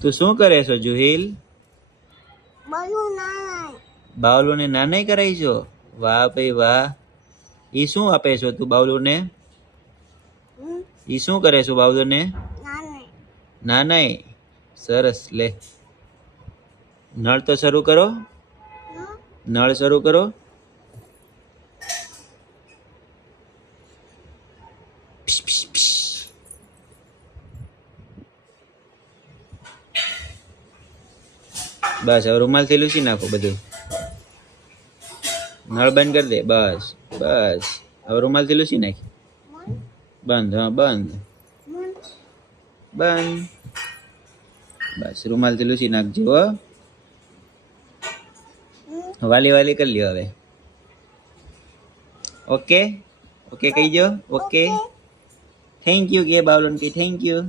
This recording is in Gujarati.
તું શું કરે છો જુહિલ? બોલું ના. બાવલુને નાનાઈ કરાઈ છો? વાહ ભાઈ વાહ. ઈ શું આપે છો તું બાવલુને? ઈ શું કરે છો બાવલુને? નાનાઈ. સરસ લે. નળ તો શરૂ કરો. નળ શરૂ કરો. બસ હવે રૂમાલથી લૂછી નાખો બધું. નળ બંધ કરી દે. બસ બસ હવે રૂમાલથી લૂછી નાખ. બંધ. હા બંધ. બંધ. બસ રૂમાલથી લૂછી નાખજો હો. વાલી વાલી કરી લ્યો હવે. ઓકે ઓકે કહી દો. ઓકે થેન્ક યુ કે બાવલન કે થેન્ક યુ.